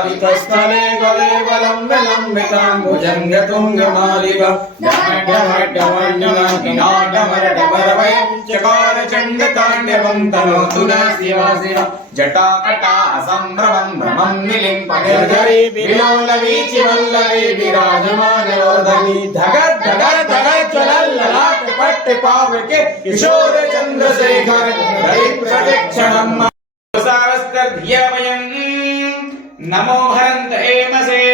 वारितस्थले गले वलम्बितां भुजङ्गतुङ्गमालिक डमडमडमडमडमरडमरवयं चकार चण्डताण्डवं तनोतु नः शिव शिव जटाकटा सम्भ्रमं भ्रमं निलिम्पनिर्झरी विलोलवीचिवल्लवी विराजमानयोधनी धगत् धगत् धगत् ज्वलल्ललाट पट्ट पावके किशोर चन्द्रशेखर हरिप्रदक्षिणम् सावस्तर्ध्यमयम् नमो हरन्त एमसे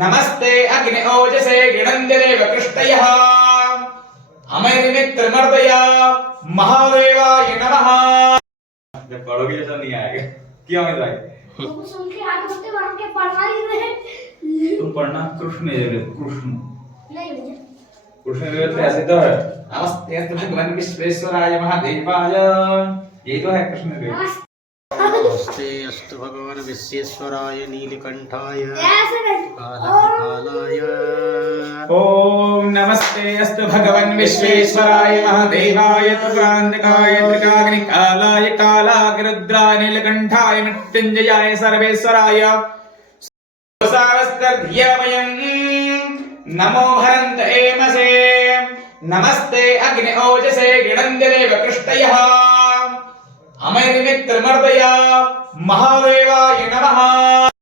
नमस्ते अग्नि ओजसे गृणन्देव कृष्टयः अमरमित्रमर्दय महादेवाय नमः। जब पढ़ोगे जैसा नहीं आएगा क्यों है भाई? वो सुन के आगे होते वहां के पढ़ना ही रहे। तुम पढ़ना कृष्ण कृष्ण नहीं मुझे कृष्ण देव ऐसे तो है। नमस्ते भगवान विश्वेश्वराय महादेवाय ये तो है कृष्ण देव। नमस्ते अस्तु भगवान विश्वेश्वराय नीलकंठाय कालाय। ओम नमस्ते अस्तु भगवान विश्वेश्वराय महादेवाय त्रिकांतकाय त्रिकाग्निकालाय कालाग्रद्राय नीलकंठाय मृत्युंजयाय सर्वेश्वराय सावस्तर्ध्यमयं नमो हरन्त एमसे नमस्ते अग्नि ओजसे गृणन्देव कृष्टयः अमरमित्रमर्दय महादेवाय नमः।